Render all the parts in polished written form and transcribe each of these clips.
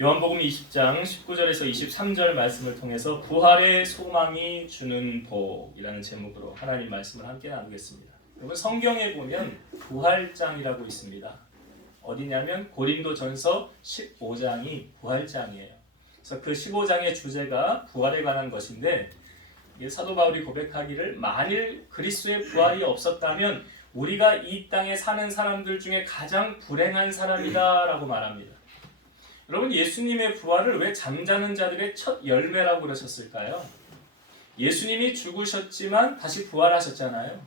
요한복음 20장 19절에서 23절 말씀을 통해서 부활의 소망이 주는 복이라는 제목으로 하나님 말씀을 함께 나누겠습니다. 여러분 성경에 보면 부활장이라고 있습니다. 어디냐면 고린도전서 15장이 부활장이에요. 그래서 그 15장의 주제가 부활에 관한 것인데 사도 바울이 고백하기를 만일 그리스도의 부활이 없었다면 우리가 이 땅에 사는 사람들 중에 가장 불행한 사람이다 라고 말합니다. 여러분 예수님의 부활을 왜 잠자는 자들의 첫 열매라고 그러셨을까요? 예수님이 죽으셨지만 다시 부활하셨잖아요.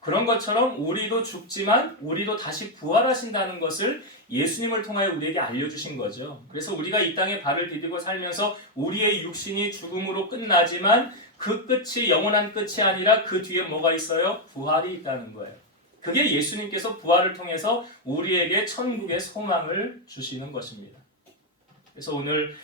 그런 것처럼 우리도 죽지만 우리도 다시 부활하신다는 것을 예수님을 통하여 우리에게 알려주신 거죠. 그래서 우리가 이 땅에 발을 디디고 살면서 우리의 육신이 죽음으로 끝나지만 그 끝이 영원한 끝이 아니라 그 뒤에 뭐가 있어요? 부활이 있다는 거예요. 그게 예수님께서 부활을 통해서 우리에게 천국의 소망을 주시는 것입니다. 그래서 오늘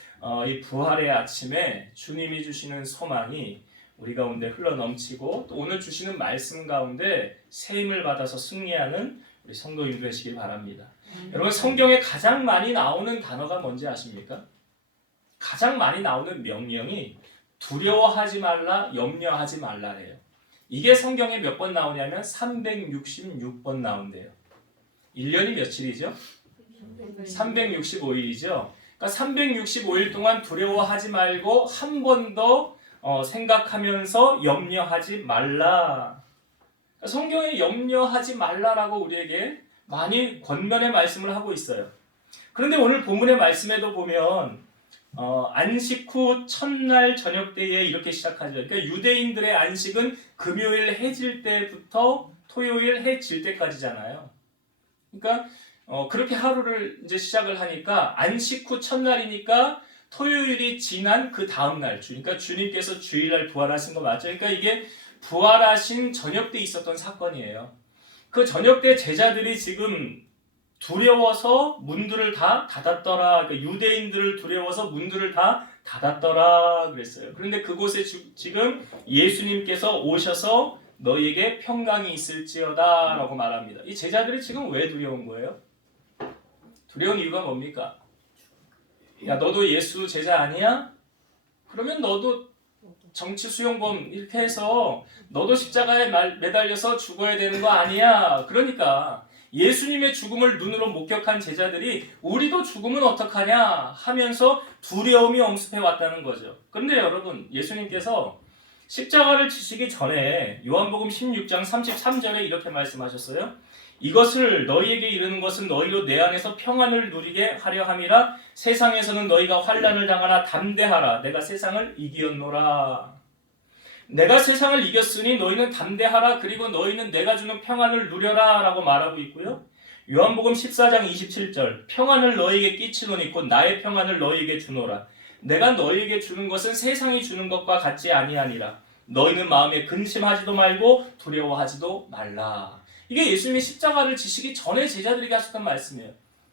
이 부활의 아침에 주님이 주시는 소망이 우리 가운데 흘러넘치고 또 오늘 주시는 말씀 가운데 세임을 받아서 승리하는 우리 성도님들 되시길 바랍니다. 여러분 성경에 가장 많이 나오는 단어가 뭔지 아십니까? 가장 많이 나오는 명령이 두려워하지 말라, 염려하지 말라래요. 이게 성경에 몇 번 나오냐면 366번 나온대요. 1년이 며칠이죠? 365일이죠. 그러니까 365일 동안 두려워하지 말고 한 번 더 생각하면서 염려하지 말라. 그러니까 성경에 염려하지 말라라고 우리에게 많이 권면의 말씀을 하고 있어요. 그런데 오늘 본문의 말씀에도 보면 안식 후 첫날 저녁 때에 이렇게 시작하죠. 그러니까 유대인들의 안식은 금요일 해질 때부터 토요일 해 질 때까지잖아요. 그러니까 그렇게 하루를 이제 시작을 하니까 안식 후 첫날이니까 토요일이 지난 그 다음 날 그러니까 주님께서 주일날 부활하신 거 맞죠? 그러니까 이게 부활하신 저녁 때 있었던 사건이에요. 그 저녁 때 제자들이 지금 두려워서 문들을 다 닫았더라. 그러니까 유대인들을 두려워서 문들을 다 닫았더라 그랬어요. 그런데 그곳에 지금 예수님께서 오셔서 너희에게 평강이 있을지어다 라고 말합니다. 이 제자들이 지금 왜 두려운 거예요? 두려운 이유가 뭡니까? 야 너도 예수 제자 아니야? 그러면 너도 정치 수용범 이렇게 해서 너도 십자가에 매달려서 죽어야 되는 거 아니야? 그러니까 예수님의 죽음을 눈으로 목격한 제자들이 우리도 죽으면 어떡하냐 하면서 두려움이 엄습해 왔다는 거죠. 그런데 여러분 예수님께서 십자가를 지시기 전에 요한복음 16장 33절에 이렇게 말씀하셨어요. 이것을 너희에게 이르는 것은 너희로 내 안에서 평안을 누리게 하려 함이라. 세상에서는 너희가 환난을 당하나 담대하라. 내가 세상을 이기었노라. 내가 세상을 이겼으니 너희는 담대하라. 그리고 너희는 내가 주는 평안을 누려라 라고 말하고 있고요. 요한복음 14장 27절 평안을 너희에게 끼치노니 곧 나의 평안을 너희에게 주노라. 내가 너희에게 주는 것은 세상이 주는 것과 같지 아니하니라. 너희는 마음에 근심하지도 말고 두려워하지도 말라. 이게 예수님이 십자가를 지시기 전에 제자들에게 하셨던 말씀이에요.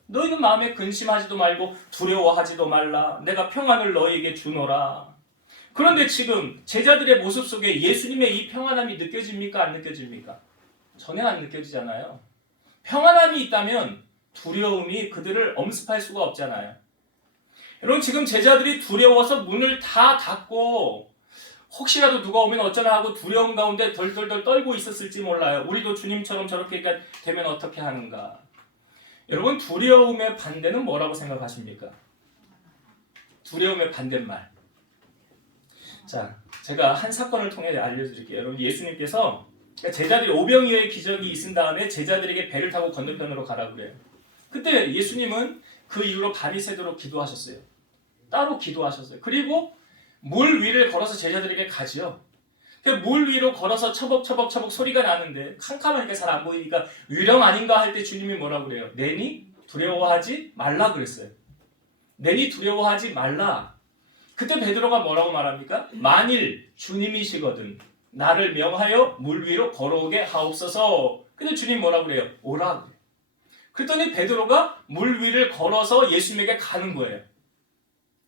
너희는 마음에 근심하지도 말고 두려워하지도 말라. 내가 평안을 너희에게 주노라. 그런데 지금 제자들의 모습 속에 예수님의 이 평안함이 느껴집니까? 안 느껴집니까? 전혀 안 느껴지잖아요. 평안함이 있다면 두려움이 그들을 엄습할 수가 없잖아요. 여러분 지금 제자들이 두려워서 문을 다 닫고 혹시라도 누가 오면 어쩌나 하고 두려움 가운데 덜덜덜 떨고 있었을지 몰라요. 우리도 주님처럼 저렇게 되면 어떻게 하는가? 여러분 두려움의 반대는 뭐라고 생각하십니까? 두려움의 반대말. 자, 제가 한 사건을 통해 알려드릴게요. 여러분 예수님께서 제자들이 오병이어의 기적이 있은 다음에 제자들에게 배를 타고 건너편으로 가라고 그래요. 그때 예수님은 그 이후로 밤이 새도록 기도하셨어요. 따로 기도하셨어요. 그리고 물 위를 걸어서 제자들에게 가지요. 물 위로 걸어서 처벅처벅 소리가 나는데 캄캄하니까 잘 안 보이니까 위령 아닌가 할 때 주님이 뭐라고 그래요? 내니 두려워하지 말라 그랬어요. 내니 두려워하지 말라. 그때 베드로가 뭐라고 말합니까? 만일 주님이시거든 나를 명하여 물 위로 걸어오게 하옵소서. 근데 주님 뭐라고 그래요? 오라 그래요. 그랬더니 베드로가 물 위를 걸어서 예수님에게 가는 거예요.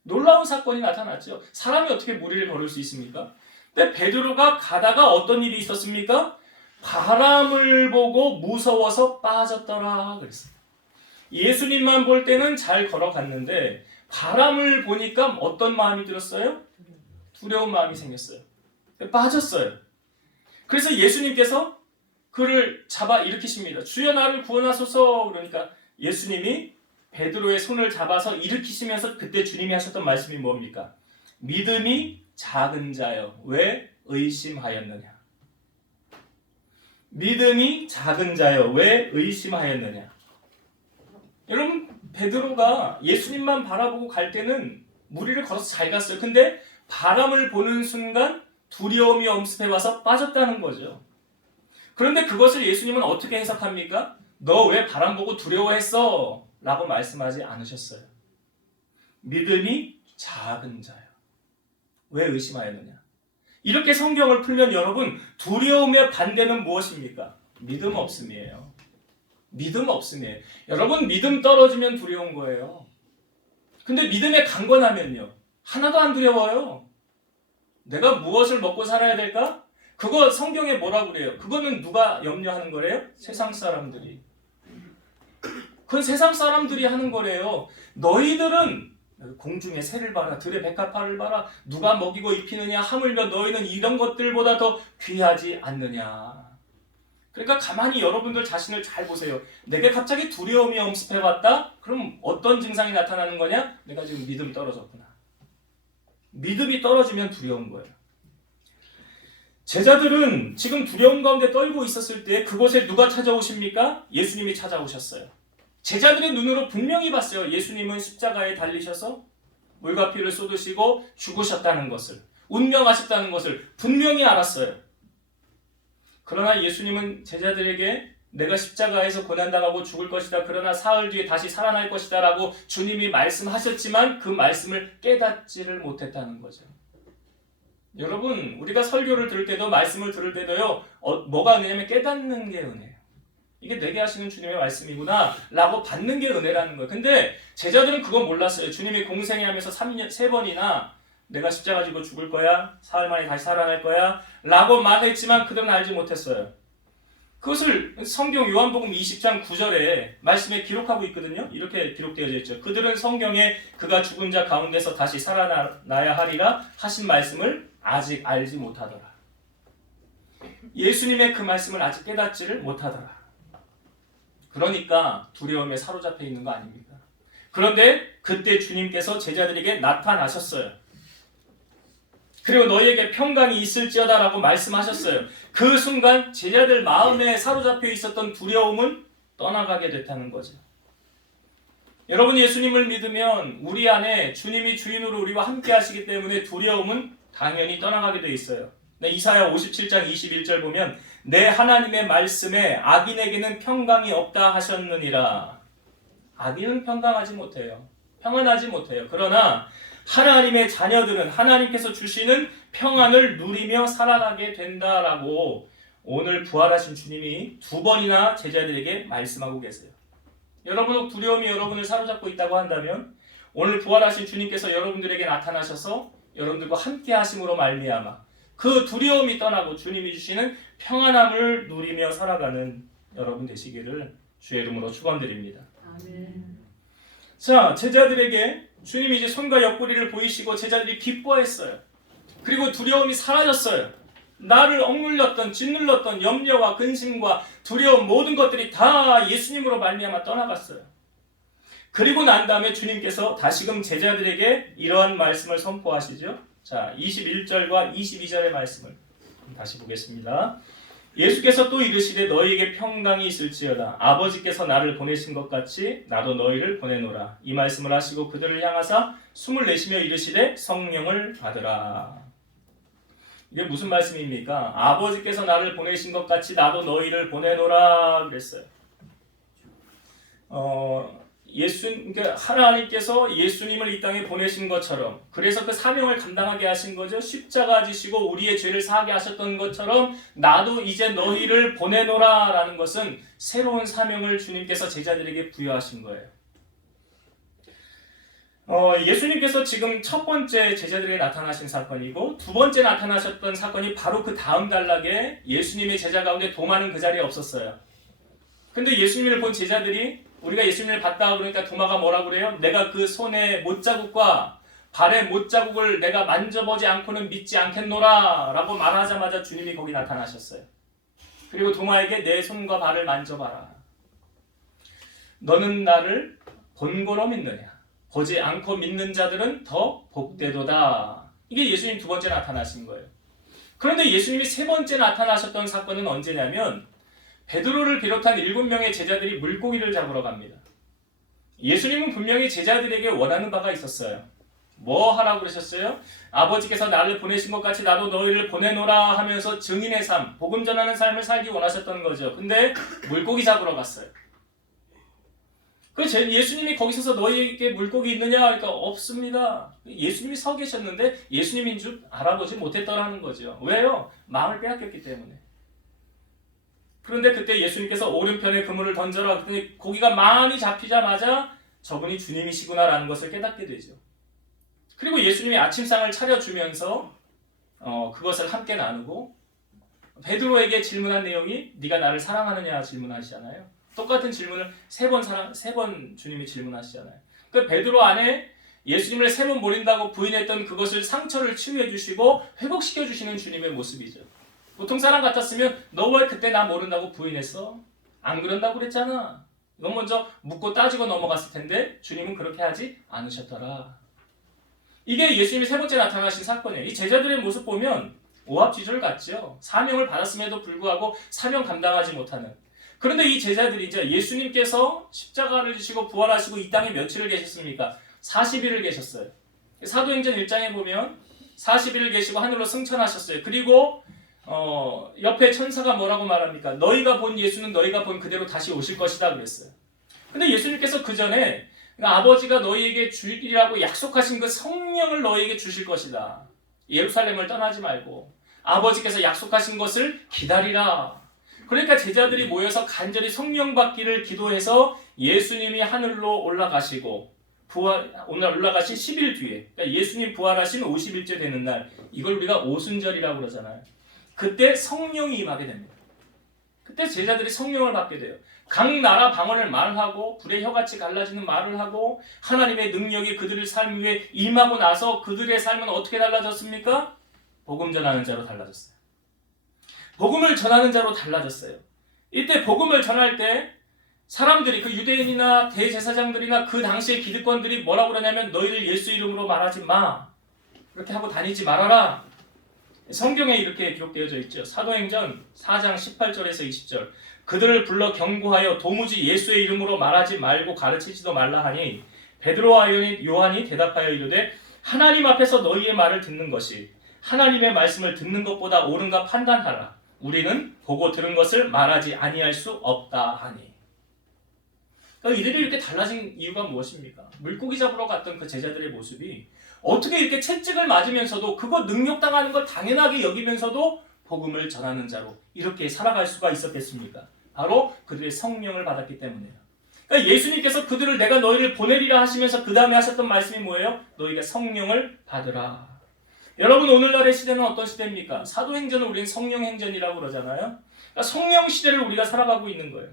놀라운 사건이 나타났죠. 사람이 어떻게 물 위를 걸을 수 있습니까? 근데 베드로가 가다가 어떤 일이 있었습니까? 바람을 보고 무서워서 빠졌더라 그랬어요. 예수님만 볼 때는 잘 걸어갔는데 바람을 보니까 어떤 마음이 들었어요? 두려운 마음이 생겼어요. 빠졌어요. 그래서 예수님께서 그를 잡아 일으키십니다. 주여 나를 구원하소서. 그러니까 예수님이 베드로의 손을 잡아서 일으키시면서 그때 주님이 하셨던 말씀이 뭡니까? 믿음이 작은 자여 왜 의심하였느냐. 믿음이 작은 자여 왜 의심하였느냐. 여러분, 베드로가 예수님만 바라보고 갈 때는 무리를 걸어서 잘 갔어요. 근데 바람을 보는 순간 두려움이 엄습해 와서 빠졌다는 거죠. 그런데 그것을 예수님은 어떻게 해석합니까? 너 왜 바람 보고 두려워했어? 라고 말씀하지 않으셨어요. 믿음이 작은 자요. 왜 의심하였느냐? 이렇게 성경을 풀면 여러분, 두려움의 반대는 무엇입니까? 믿음 없음이에요. 믿음 없음이에요. 여러분, 믿음 떨어지면 두려운 거예요. 근데 믿음에 강건하면요, 하나도 안 두려워요. 내가 무엇을 먹고 살아야 될까? 그거 성경에 뭐라고 그래요? 그거는 누가 염려하는 거래요? 세상 사람들이. 그건 세상 사람들이 하는 거래요. 너희들은 공중의 새를 봐라, 들의 백합화를 봐라, 누가 먹이고 입히느냐, 하물며 너희는 이런 것들보다 더 귀하지 않느냐. 그러니까 가만히 여러분들 자신을 잘 보세요. 내게 갑자기 두려움이 엄습해왔다? 그럼 어떤 증상이 나타나는 거냐? 내가 지금 믿음이 떨어졌구나. 믿음이 떨어지면 두려운 거예요. 제자들은 지금 두려움 가운데 떨고 있었을 때 그곳에 누가 찾아오십니까? 예수님이 찾아오셨어요. 제자들의 눈으로 분명히 봤어요. 예수님은 십자가에 달리셔서 물과 피를 쏟으시고 죽으셨다는 것을, 운명하셨다는 것을 분명히 알았어요. 그러나 예수님은 제자들에게 내가 십자가에서 고난당하고 죽을 것이다. 그러나 사흘 뒤에 다시 살아날 것이다 라고 주님이 말씀하셨지만 그 말씀을 깨닫지를 못했다는 거죠. 여러분, 우리가 설교를 들을 때도 말씀을 들을 때도요, 뭐가 은혜냐면 깨닫는 게 은혜예요. 이게 내게 하시는 주님의 말씀이구나 라고 받는 게 은혜라는 거예요. 근데 제자들은 그건 몰랐어요. 주님이 공생애 하면서 3번이나 내가 십자가 지고 죽을 거야, 사흘 만에 다시 살아날 거야 라고 말했지만 그들은 알지 못했어요. 그것을 성경 요한복음 20장 9절에 말씀에 기록하고 있거든요. 이렇게 기록되어져 있죠. 그들은 성경에 그가 죽은 자 가운데서 다시 살아나야 하리라 하신 말씀을 아직 알지 못하더라. 예수님의 그 말씀을 아직 깨닫지를 못하더라. 그러니까 두려움에 사로잡혀 있는 거 아닙니까? 그런데 그때 주님께서 제자들에게 나타나셨어요. 그리고 너희에게 평강이 있을지어다 라고 말씀하셨어요. 그 순간 제자들 마음에 사로잡혀 있었던 두려움은 떠나가게 됐다는 거죠. 여러분, 예수님을 믿으면 우리 안에 주님이 주인으로 우리와 함께 하시기 때문에 두려움은 당연히 떠나가게 돼 있어요. 이사야 57장 21절 보면 내 하나님의 말씀에 악인에게는 평강이 없다 하셨느니라. 악인은 평강하지 못해요. 평안하지 못해요. 그러나 하나님의 자녀들은 하나님께서 주시는 평안을 누리며 살아가게 된다라고 오늘 부활하신 주님이 2번이나 제자들에게 말씀하고 계세요. 여러분, 두려움이 여러분을 사로잡고 있다고 한다면 오늘 부활하신 주님께서 여러분들에게 나타나셔서 여러분들과 함께 하심으로 말미암아 그 두려움이 떠나고 주님이 주시는 평안함을 누리며 살아가는 여러분 되시기를 주의 이름으로 축원드립니다. 아멘. 자, 제자들에게 주님이 이제 손과 옆구리를 보이시고 제자들이 기뻐했어요. 그리고 두려움이 사라졌어요. 나를 억눌렸던, 짓눌렀던 염려와 근심과 두려움 모든 것들이 다 예수님으로 말미암아 떠나갔어요. 그리고 난 다음에 주님께서 다시금 제자들에게 이러한 말씀을 선포하시죠. 자, 21절과 22절의 말씀을 다시 보겠습니다. 예수께서 또 이르시되 너희에게 평강이 있을지어다. 아버지께서 나를 보내신 것 같이 나도 너희를 보내노라. 이 말씀을 하시고 그들을 향하사 숨을 내쉬며 이르시되 성령을 받으라. 이게 무슨 말씀입니까? 아버지께서 나를 보내신 것 같이 나도 너희를 보내노라 그랬어요. 그러니까 하나님께서 예수님을 이 땅에 보내신 것처럼, 그래서 그 사명을 감당하게 하신 거죠. 십자가 지시고 우리의 죄를 사하게 하셨던 것처럼 나도 이제 너희를 보내노라 라는 것은 새로운 사명을 주님께서 제자들에게 부여하신 거예요. 예수님께서 지금 첫 번째 제자들에게 나타나신 사건이고 두 번째 나타나셨던 사건이 바로 그 다음 단락에 예수님의 제자 가운데 도마는 그 자리에 없었어요. 근데 예수님을 본 제자들이 우리가 예수님을 봤다 그러니까 도마가 뭐라고 그래요? 내가 그 손의 못자국과 발의 못자국을 내가 만져보지 않고는 믿지 않겠노라 라고 말하자마자 주님이 거기 나타나셨어요. 그리고 도마에게 내 손과 발을 만져봐라. 너는 나를 본고로 믿느냐? 보지 않고 믿는 자들은 더 복되도다. 이게 예수님 두 번째 나타나신 거예요. 그런데 예수님이 세 번째 나타나셨던 사건은 언제냐면 베드로를 비롯한 7명의 제자들이 물고기를 잡으러 갑니다. 예수님은 분명히 제자들에게 원하는 바가 있었어요. 뭐 하라고 그러셨어요? 아버지께서 나를 보내신 것 같이 나도 너희를 보내노라 하면서 증인의 삶, 복음 전하는 삶을 살기 원하셨던 거죠. 근데 물고기 잡으러 갔어요. 예수님이 거기 서서 너희에게 물고기 있느냐? 그러니까 없습니다. 예수님이 서 계셨는데 예수님인 줄 알아보지 못했더라는 거죠. 왜요? 마음을 빼앗겼기 때문에. 그런데 그때 예수님께서 오른편에 그물을 던져라 그랬더니 고기가 많이 잡히자마자 저분이 주님이시구나라는 것을 깨닫게 되죠. 그리고 예수님이 아침상을 차려주면서 그것을 함께 나누고 베드로에게 질문한 내용이 네가 나를 사랑하느냐 질문하시잖아요. 똑같은 질문을 세 번 주님이 질문하시잖아요. 그 베드로 안에 예수님을 3번 모른다고 부인했던 그것을 상처를 치유해 주시고 회복시켜 주시는 주님의 모습이죠. 보통 사람 같았으면 너 왜 그때 나 모른다고 부인했어? 안 그런다고 그랬잖아. 이건 먼저 묻고 따지고 넘어갔을 텐데 주님은 그렇게 하지 않으셨더라. 이게 예수님이 세 번째 나타나신 사건이에요. 이 제자들의 모습 보면 오합지졸 같죠. 사명을 받았음에도 불구하고 사명 감당하지 못하는. 그런데 이 제자들이 이제 예수님께서 십자가를 지시고 부활하시고 이 땅에 며칠을 계셨습니까? 40일을 계셨어요. 사도행전 1장에 보면 40일을 계시고 하늘로 승천하셨어요. 그리고 옆에 천사가 뭐라고 말합니까? 너희가 본 예수는 너희가 본 그대로 다시 오실 것이다 그랬어요. 근데 예수님께서 그 전에 아버지가 너희에게 주리라고 약속하신 그 성령을 너희에게 주실 것이다. 예루살렘을 떠나지 말고 아버지께서 약속하신 것을 기다리라. 그러니까 제자들이 모여서 간절히 성령 받기를 기도해서 예수님이 하늘로 올라가시고 오늘 올라가신 10일 뒤에 그러니까 예수님 부활하신 50일째 되는 날 이걸 우리가 오순절이라고 그러잖아요. 그때 성령이 임하게 됩니다. 그때 제자들이 성령을 받게 돼요. 각 나라 방언을 말하고 불의 혀같이 갈라지는 말을 하고 하나님의 능력이 그들의 삶 위에 임하고 나서 그들의 삶은 어떻게 달라졌습니까? 복음 전하는 자로 달라졌어요. 복음을 전하는 자로 달라졌어요. 이때 복음을 전할 때 사람들이 그 유대인이나 대제사장들이나 그 당시의 기득권들이 뭐라고 그러냐면 너희들 예수 이름으로 말하지 마. 그렇게 하고 다니지 말아라. 성경에 이렇게 기록되어져 있죠. 사도행전 4장 18절에서 20절. 그들을 불러 경고하여 도무지 예수의 이름으로 말하지 말고 가르치지도 말라 하니 베드로와 요한이 대답하여 이르되 하나님 앞에서 너희의 말을 듣는 것이 하나님의 말씀을 듣는 것보다 옳은가 판단하라. 우리는 보고 들은 것을 말하지 아니할 수 없다 하니. 그러니까 이들이 이렇게 달라진 이유가 무엇입니까? 물고기 잡으러 갔던 그 제자들의 모습이 어떻게 이렇게 채찍을 맞으면서도 그거 능욕당하는 걸 당연하게 여기면서도 복음을 전하는 자로 이렇게 살아갈 수가 있었겠습니까? 바로 그들의 성령을 받았기 때문이에요. 그러니까 예수님께서 그들을 내가 너희를 보내리라 하시면서 그 다음에 하셨던 말씀이 뭐예요? 너희가 성령을 받으라. 여러분 오늘날의 시대는 어떤 시대입니까? 사도행전을 우리는 성령행전이라고 그러잖아요. 그러니까 성령 시대를 우리가 살아가고 있는 거예요.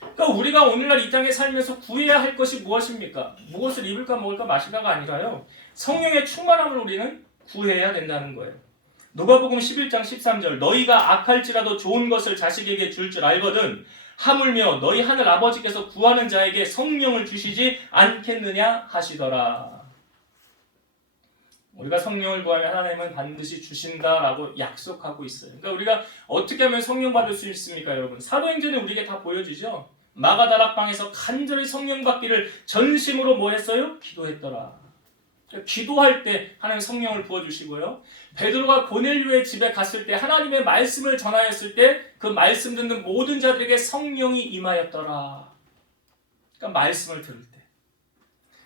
그러니까 우리가 오늘날 이 땅에 살면서 구해야 할 것이 무엇입니까? 무엇을 입을까 먹을까 마실까가 아니라요. 성령의 충만함을 우리는 구해야 된다는 거예요. 누가복음 11장 13절 너희가 악할지라도 좋은 것을 자식에게 줄 줄 알거든 하물며 너희 하늘 아버지께서 구하는 자에게 성령을 주시지 않겠느냐 하시더라. 우리가 성령을 구하면 하나님은 반드시 주신다라고 약속하고 있어요. 그러니까 우리가 어떻게 하면 성령 받을 수 있습니까, 여러분? 사도행전에 우리에게 다 보여지죠. 마가다락방에서 간절히 성령 받기를 전심으로 뭐 했어요? 기도했더라. 그러니까 기도할 때 하나님 성령을 부어주시고요. 베드로가 고넬료의 집에 갔을 때 하나님의 말씀을 전하였을 때 그 말씀 듣는 모든 자들에게 성령이 임하였더라. 그러니까 말씀을 들을 때.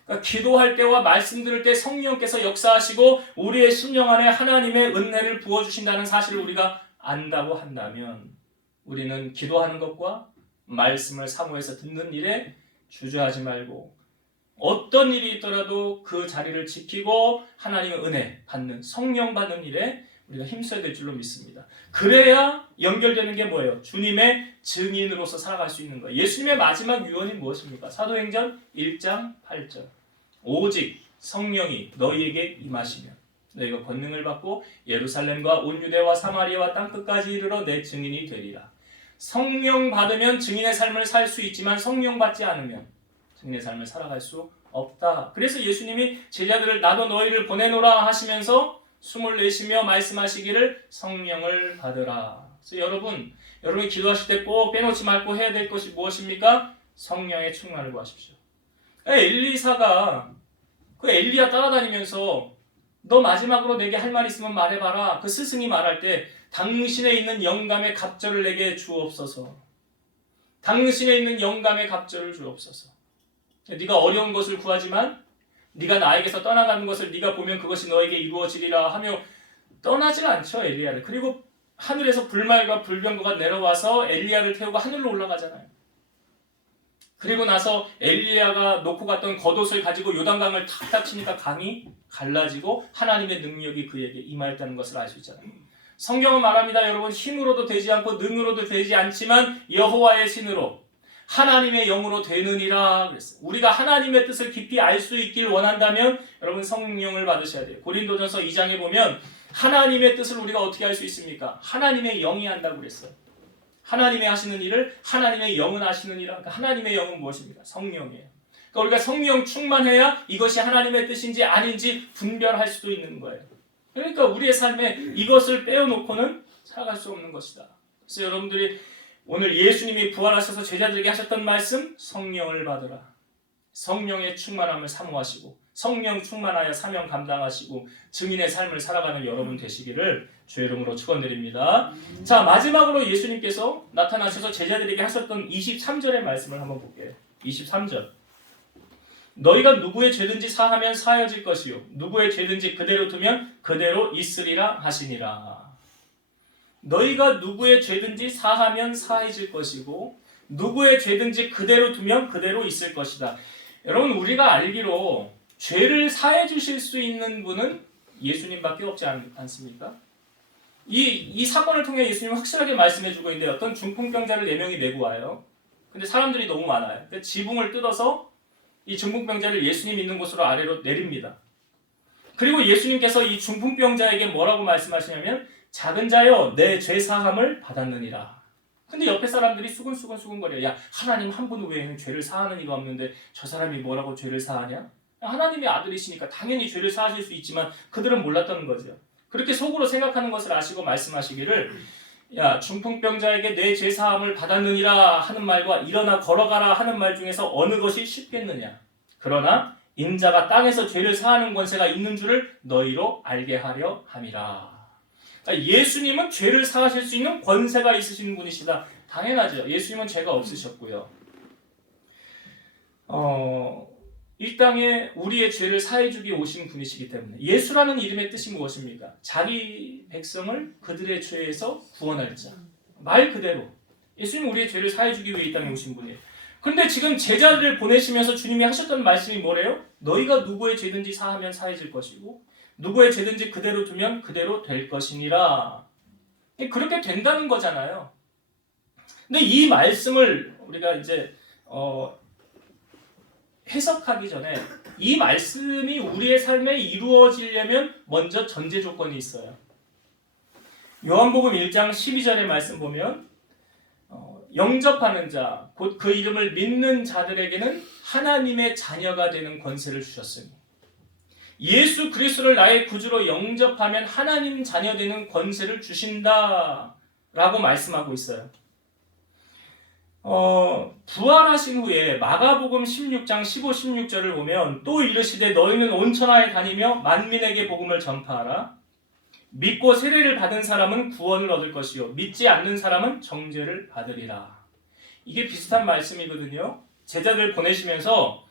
그러니까 기도할 때와 말씀 들을 때 성령께서 역사하시고 우리의 심령 안에 하나님의 은혜를 부어주신다는 사실을 우리가 안다고 한다면 우리는 기도하는 것과 말씀을 사모해서 듣는 일에 주저하지 말고 어떤 일이 있더라도 그 자리를 지키고 하나님의 은혜 받는 성령 받는 일에 우리가 힘써야 될 줄로 믿습니다. 그래야 연결되는 게 뭐예요? 주님의 증인으로서 살아갈 수 있는 거예요. 예수님의 마지막 유언이 무엇입니까? 사도행전 1장 8절. 오직 성령이 너희에게 임하시면 너희가 권능을 받고 예루살렘과 온 유대와 사마리아와 땅끝까지 이르러 내 증인이 되리라. 성령 받으면 증인의 삶을 살 수 있지만 성령 받지 않으면 증인의 삶을 살아갈 수 없다. 그래서 예수님이 제자들을 나도 너희를 보내노라 하시면서 숨을 내쉬며 말씀하시기를 성령을 받으라. 그래서 여러분이 기도하실 때 꼭 빼놓지 말고 해야 될 것이 무엇입니까? 성령의 충만을 구하십시오. 엘리사가 그 엘리야 따라다니면서 너 마지막으로 내게 할 말 있으면 말해봐라. 그 스승이 말할 때 당신에 있는 영감의 갑절을 내게 주옵소서. 당신에 있는 영감의 갑절을 주옵소서. 네가 어려운 것을 구하지만 네가 나에게서 떠나가는 것을 네가 보면 그것이 너에게 이루어지리라 하며 떠나질 않죠, 엘리야를. 그리고 하늘에서 불말과 불병거가 내려와서 엘리야를 태우고 하늘로 올라가잖아요. 그리고 나서 엘리야가 놓고 갔던 겉옷을 가지고 요단강을 탁탁 치니까 강이 갈라지고 하나님의 능력이 그에게 임하였다는 것을 알 수 있잖아요. 성경은 말합니다. 여러분, 힘으로도 되지 않고 능으로도 되지 않지만 여호와의 신으로 하나님의 영으로 되느니라 그랬어요. 우리가 하나님의 뜻을 깊이 알 수 있길 원한다면 여러분 성령을 받으셔야 돼요. 고린도전서 2장에 보면 하나님의 뜻을 우리가 어떻게 알 수 있습니까? 하나님의 영이 한다고 그랬어요. 하나님의 하시는 일을 하나님의 영은 하시느니라. 그러니까 하나님의 영은 무엇입니까? 성령이에요. 그러니까 우리가 성령 충만해야 이것이 하나님의 뜻인지 아닌지 분별할 수도 있는 거예요. 그러니까 우리의 삶에 이것을 빼어놓고는 살아갈 수 없는 것이다. 그래서 여러분들이 오늘 예수님이 부활하셔서 제자들에게 하셨던 말씀, 성령을 받으라. 성령의 충만함을 사모하시고 성령 충만하여 사명 감당하시고 증인의 삶을 살아가는 여러분 되시기를 주의 이름으로 축원드립니다. 자, 마지막으로 예수님께서 나타나셔서 제자들에게 하셨던 23절의 말씀을 한번 볼게요. 23절. 너희가 누구의 죄든지 사하면 사하여질 것이요 누구의 죄든지 그대로 두면 그대로 있으리라 하시니라. 너희가 누구의 죄든지 사하면 사해질 것이고 누구의 죄든지 그대로 두면 그대로 있을 것이다. 여러분, 우리가 알기로 죄를 사해 주실 수 있는 분은 예수님밖에 없지 않습니까? 이 사건을 통해 예수님은 확실하게 말씀해 주고 있는데 어떤 중풍병자를 4명이 메고 와요. 근데 사람들이 너무 많아요. 근데 지붕을 뜯어서 이 중풍병자를 예수님 있는 곳으로 아래로 내립니다. 그리고 예수님께서 이 중풍병자에게 뭐라고 말씀하시냐면 작은 자여 내 죄 사함을 받았느니라. 근데 옆에 사람들이 수근수근거려요. 야, 하나님 한 분 외에는 죄를 사하는 이가 없는데 저 사람이 뭐라고 죄를 사하냐? 하나님의 아들이시니까 당연히 죄를 사하실 수 있지만 그들은 몰랐다는 거죠. 그렇게 속으로 생각하는 것을 아시고 말씀하시기를 야, 중풍병자에게 내 죄 사함을 받았느니라 하는 말과 일어나 걸어가라 하는 말 중에서 어느 것이 쉽겠느냐? 그러나 인자가 땅에서 죄를 사하는 권세가 있는 줄을 너희로 알게 하려 함이라. 그러니까 예수님은 죄를 사하실 수 있는 권세가 있으신 분이시다. 당연하죠. 예수님은 죄가 없으셨고요. 이 땅에 우리의 죄를 사해주기 오신 분이시기 때문에 예수라는 이름의 뜻이 무엇입니까? 자기 백성을 그들의 죄에서 구원할 자. 말 그대로 예수님은 우리의 죄를 사해주기 위해 이 땅에 오신 분이에요. 근데 지금 제자들을 보내시면서 주님이 하셨던 말씀이 뭐래요? 너희가 누구의 죄든지 사하면 사해질 것이고 누구의 죄든지 그대로 두면 그대로 될 것이니라. 그렇게 된다는 거잖아요. 근데 이 말씀을 우리가 이제 해석하기 전에 이 말씀이 우리의 삶에 이루어지려면 먼저 전제 조건이 있어요. 요한복음 1장 12절의 말씀 보면 영접하는 자, 곧 그 이름을 믿는 자들에게는 하나님의 자녀가 되는 권세를 주셨으니 예수 그리스도를 나의 구주로 영접하면 하나님 자녀 되는 권세를 주신다라고 말씀하고 있어요. 부활하신 후에 마가복음 16장 15, 16절을 보면 또 이르시되 너희는 온 천하에 다니며 만민에게 복음을 전파하라. 믿고 세례를 받은 사람은 구원을 얻을 것이요 믿지 않는 사람은 정죄를 받으리라. 이게 비슷한 말씀이거든요. 제자들 보내시면서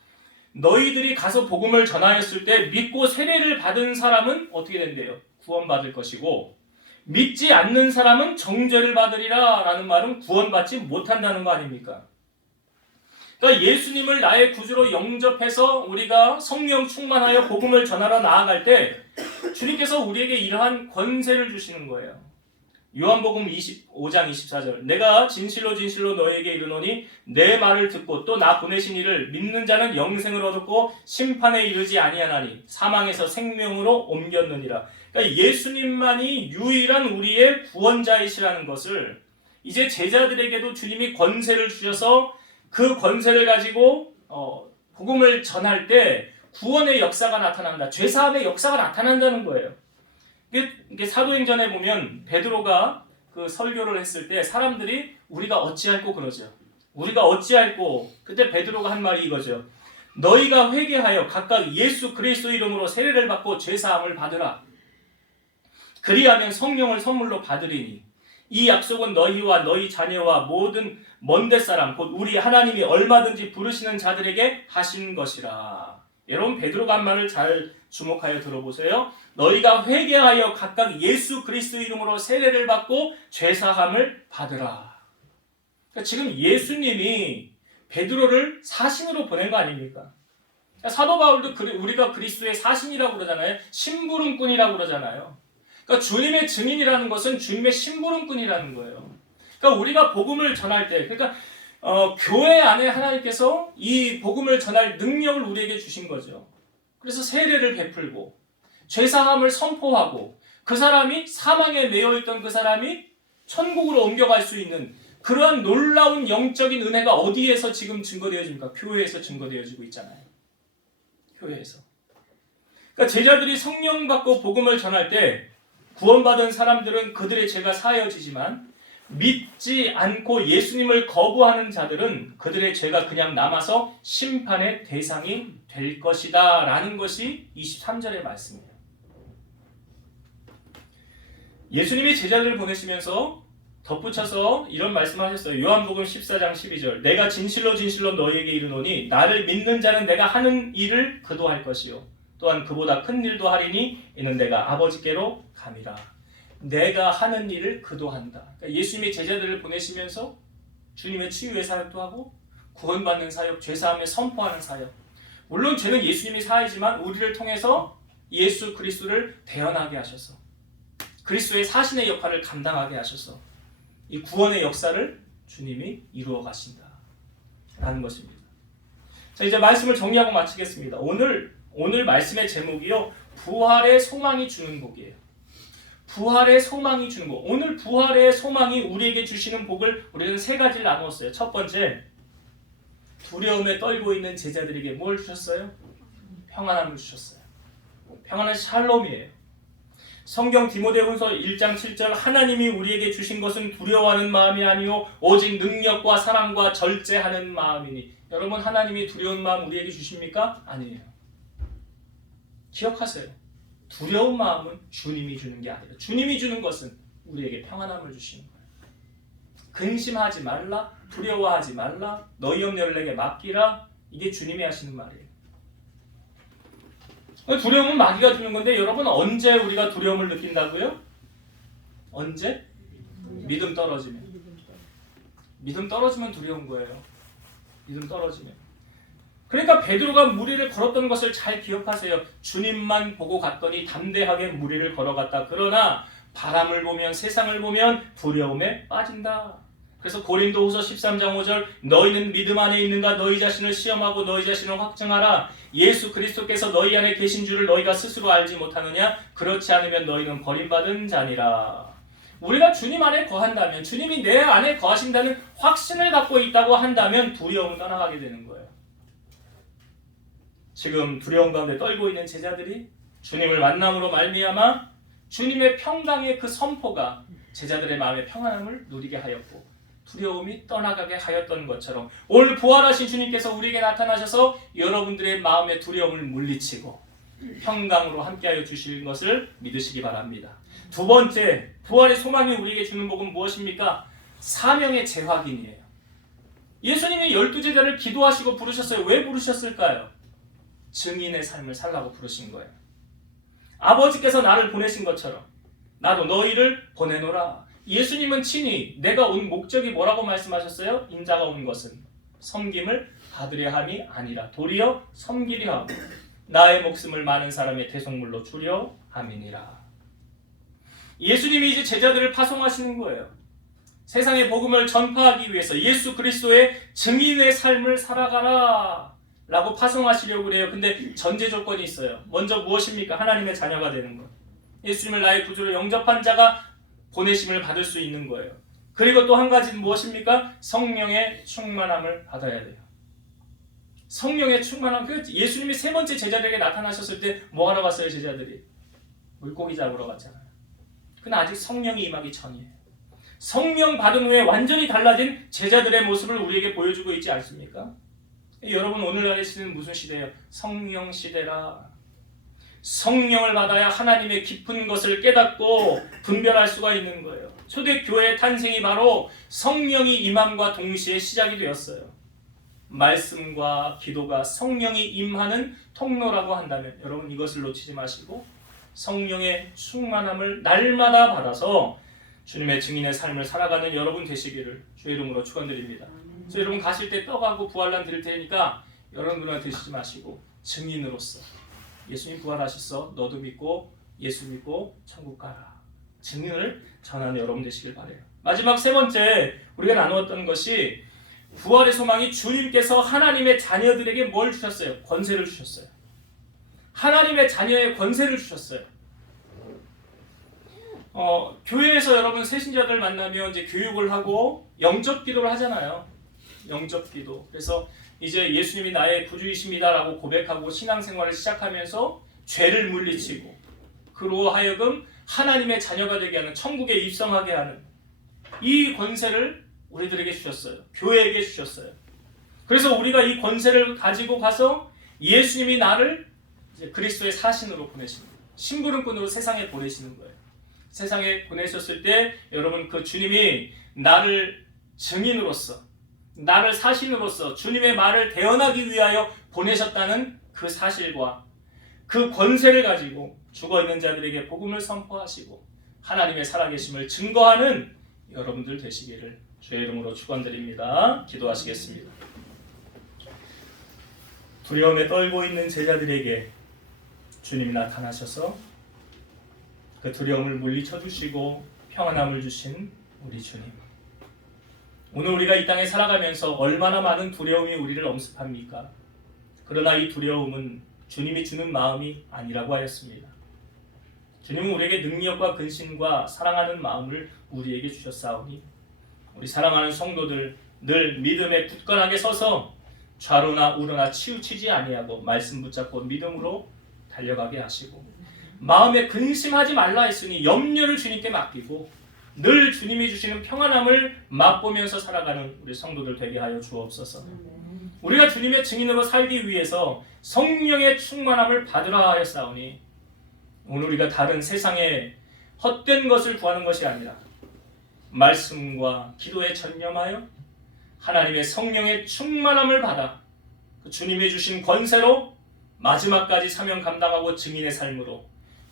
너희들이 가서 복음을 전하였을 때 믿고 세례를 받은 사람은 어떻게 된대요? 구원받을 것이고 믿지 않는 사람은 정죄를 받으리라 라는 말은 구원받지 못한다는 거 아닙니까? 그러니까 예수님을 나의 구주로 영접해서 우리가 성령 충만하여 복음을 전하러 나아갈 때 주님께서 우리에게 이러한 권세를 주시는 거예요. 요한복음 25장 24절 내가 진실로 진실로 너희에게 이르노니 내 말을 듣고 또 나 보내신 이를 믿는 자는 영생을 얻었고 심판에 이르지 아니하나니 사망에서 생명으로 옮겼느니라. 그러니까 예수님만이 유일한 우리의 구원자이시라는 것을 이제 제자들에게도 주님이 권세를 주셔서 그 권세를 가지고 복음을 전할 때 구원의 역사가 나타난다. 죄사함의 역사가 나타난다는 거예요. 이게 사도행전에 보면 베드로가 그 설교를 했을 때 사람들이 우리가 어찌할꼬 그러죠. 우리가 어찌할꼬. 그때 베드로가 한 말이 이거죠. 너희가 회개하여 각각 예수 그리스도 이름으로 세례를 받고 죄사함을 받으라. 그리하면 성령을 선물로 받으리니 이 약속은 너희와 너희 자녀와 모든 먼데 사람 곧 우리 하나님이 얼마든지 부르시는 자들에게 하신 것이라. 여러분 베드로가 한 말을 잘 주목하여 들어보세요. 너희가 회개하여 각각 예수 그리스도 이름으로 세례를 받고 죄사함을 받으라. 그러니까 지금 예수님이 베드로를 사신으로 보낸 거 아닙니까? 그러니까 사도 바울도 우리가 그리스도의 사신이라고 그러잖아요. 심부름꾼이라고 그러잖아요. 그러니까 주님의 증인이라는 것은 주님의 심부름꾼이라는 거예요. 그러니까 우리가 복음을 전할 때, 그러니까 교회 안에 하나님께서 이 복음을 전할 능력을 우리에게 주신 거죠. 그래서 세례를 베풀고 죄사함을 선포하고 그 사람이 사망에 매여있던 그 사람이 천국으로 옮겨갈 수 있는 그러한 놀라운 영적인 은혜가 어디에서 지금 증거되어집니까? 교회에서 증거되어지고 있잖아요. 교회에서. 그러니까 제자들이 성령 받고 복음을 전할 때 구원받은 사람들은 그들의 죄가 사하여지지만 믿지 않고 예수님을 거부하는 자들은 그들의 죄가 그냥 남아서 심판의 대상이 될 것이다 라는 것이 23절의 말씀이에요. 예수님이 제자들을 보내시면서 덧붙여서 이런 말씀하셨어요. 요한복음 14장 12절 내가 진실로 진실로 너희에게 이르노니 나를 믿는 자는 내가 하는 일을 그도 할 것이요 또한 그보다 큰 일도 하리니 이는 내가 아버지께로 감이라. 내가 하는 일을 그도 한다. 그러니까 예수님이 제자들을 보내시면서 주님의 치유의 사역도 하고 구원받는 사역, 죄사함을 선포하는 사역. 물론 죄는 예수님이 사하지만 우리를 통해서 예수 그리스도를 대언하게 하셔서 그리스도의 사신의 역할을 감당하게 하셔서 이 구원의 역사를 주님이 이루어 가신다 라는 것입니다. 자, 이제 말씀을 정리하고 마치겠습니다. 오늘 말씀의 제목이요, 부활의 소망이 주는 복이에요. 부활의 소망이 주는 복. 오늘 부활의 소망이 우리에게 주시는 복을 우리는 세 가지를 나누었어요. 첫 번째, 두려움에 떨고 있는 제자들에게 뭘 주셨어요? 평안함을 주셨어요. 평안은 샬롬이에요. 성경 디모데후서 1장 7절 하나님이 우리에게 주신 것은 두려워하는 마음이 아니요 오직 능력과 사랑과 절제하는 마음이니. 여러분, 하나님이 두려운 마음 우리에게 주십니까? 아니에요. 기억하세요. 두려운 마음은 주님이 주는 게 아니라 주님이 주는 것은 우리에게 평안함을 주시는 거예요. 근심하지 말라, 두려워하지 말라, 너희 염려를 내게 맡기라. 이게 주님이 하시는 말이에요. 두려움은 마귀가 주는 건데 여러분, 언제 우리가 두려움을 느낀다고요? 언제? 믿음 떨어지면. 믿음 떨어지면 두려운 거예요. 믿음 떨어지면. 그러니까 베드로가 무리를 걸었던 것을 잘 기억하세요. 주님만 보고 갔더니 담대하게 무리를 걸어갔다. 그러나 바람을 보면, 세상을 보면 두려움에 빠진다. 그래서 고린도후서 13장 5절 너희는 믿음 안에 있는가 너희 자신을 시험하고 너희 자신을 확증하라. 예수 그리스도께서 너희 안에 계신 줄을 너희가 스스로 알지 못하느냐? 그렇지 않으면 너희는 버림받은 자니라. 우리가 주님 안에 거한다면, 주님이 내 안에 거하신다는 확신을 갖고 있다고 한다면 두려움은 떠나가게 되는 거예요. 지금 두려움 가운데 떨고 있는 제자들이 주님을 만남으로 말미암아 주님의 평강의 그 선포가 제자들의 마음에 평안함을 누리게 하였고 두려움이 떠나가게 하였던 것처럼 오늘 부활하신 주님께서 우리에게 나타나셔서 여러분들의 마음의 두려움을 물리치고 평강으로 함께하여 주실 것을 믿으시기 바랍니다. 두 번째, 부활의 소망이 우리에게 주는 복은 무엇입니까? 사명의 재확인이에요. 예수님이 12제자를 기도하시고 부르셨어요. 왜 부르셨을까요? 증인의 삶을 살라고 부르신 거예요. 아버지께서 나를 보내신 것처럼 나도 너희를 보내노라. 예수님은 친히 내가 온 목적이 뭐라고 말씀하셨어요? 인자가 온 것은 섬김을 받으려 함이 아니라 도리어 섬기려 하고 나의 목숨을 많은 사람의 대속물로 주려 함이니라. 예수님이 이제 제자들을 파송하시는 거예요. 세상의 복음을 전파하기 위해서 예수 그리스도의 증인의 삶을 살아가라 라고 파송하시려고 그래요. 근데 전제 조건이 있어요. 먼저 무엇입니까? 하나님의 자녀가 되는 것. 예수님을 나의 구주로 영접한 자가 보내심을 받을 수 있는 거예요. 그리고 또 한 가지는 무엇입니까? 성령의 충만함을 받아야 돼요. 성령의 충만함. 예수님이 세 번째 제자들에게 나타나셨을 때 뭐 하러 갔어요? 제자들이 물고기 잡으러 갔잖아요. 그러나 아직 성령이 임하기 전이에요. 성령 받은 후에 완전히 달라진 제자들의 모습을 우리에게 보여주고 있지 않습니까? 여러분, 오늘날의 시대는 무슨 시대예요? 성령 시대라. 성령을 받아야 하나님의 깊은 것을 깨닫고 분별할 수가 있는 거예요. 초대교회의 탄생이 바로 성령이 임함과 동시에 시작이 되었어요. 말씀과 기도가 성령이 임하는 통로라고 한다면 여러분, 이것을 놓치지 마시고 성령의 충만함을 날마다 받아서 주님의 증인의 삶을 살아가는 여러분 되시기를 주의 이름으로 축원드립니다. 그래서 여러분 가실 때 떡하고 부활란 드릴 테니까 여러분들만 드시지 마시고 증인으로서 예수님 부활하셨어, 너도 믿고 예수 믿고 천국 가라. 증인을 전하는 여러분 되시길 바라요. 마지막 세 번째 우리가 나누었던 것이 부활의 소망이 주님께서 하나님의 자녀들에게 뭘 주셨어요? 권세를 주셨어요. 하나님의 자녀의 권세를 주셨어요. 교회에서 여러분 새신자들 만나면 이제 교육을 하고 영접 기도를 하잖아요. 영접 기도. 그래서 이제 예수님이 나의 구주이십니다라고 고백하고 신앙생활을 시작하면서 죄를 물리치고 그로 하여금 하나님의 자녀가 되게 하는, 천국에 입성하게 하는 이 권세를 우리들에게 주셨어요. 교회에게 주셨어요. 그래서 우리가 이 권세를 가지고 가서 예수님이 나를 이제 그리스도의 사신으로 보내시는 거예요. 심부름꾼으로 세상에 보내시는 거예요. 세상에 보내셨을 때 여러분, 그 주님이 나를 증인으로서, 나를 사신으로서 주님의 말을 대언하기 위하여 보내셨다는 그 사실과 그 권세를 가지고 죽어있는 자들에게 복음을 선포하시고 하나님의 살아계심을 증거하는 여러분들 되시기를 주의 이름으로 축원드립니다. 기도하시겠습니다. 두려움에 떨고 있는 제자들에게 주님이 나타나셔서 그 두려움을 물리쳐 주시고 평안함을 주신 우리 주님. 오늘 우리가 이 땅에 살아가면서 얼마나 많은 두려움이 우리를 엄습합니까? 그러나 이 두려움은 주님이 주는 마음이 아니라고 하였습니다. 주님은 우리에게 능력과 근신과 사랑하는 마음을 우리에게 주셨사오니 우리 사랑하는 성도들 늘 믿음에 굳건하게 서서 좌로나 우로나 치우치지 아니하고 말씀 붙잡고 믿음으로 달려가게 하시고 마음에 근심하지 말라 했으니 염려를 주님께 맡기고 늘 주님이 주시는 평안함을 맛보면서 살아가는 우리 성도들 되게 하여 주옵소서. 우리가 주님의 증인으로 살기 위해서 성령의 충만함을 받으라 하였사오니 오늘 우리가 다른 세상에 헛된 것을 구하는 것이 아니라 말씀과 기도에 전념하여 하나님의 성령의 충만함을 받아 그 주님이 주신 권세로 마지막까지 사명 감당하고 증인의 삶으로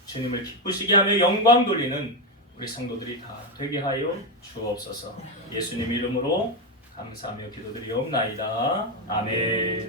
주님을 기쁘시게 하며 영광 돌리는 우리 성도들이 다 되게 하여 주옵소서. 예수님 이름으로 감사하며 기도드리옵나이다. 아멘.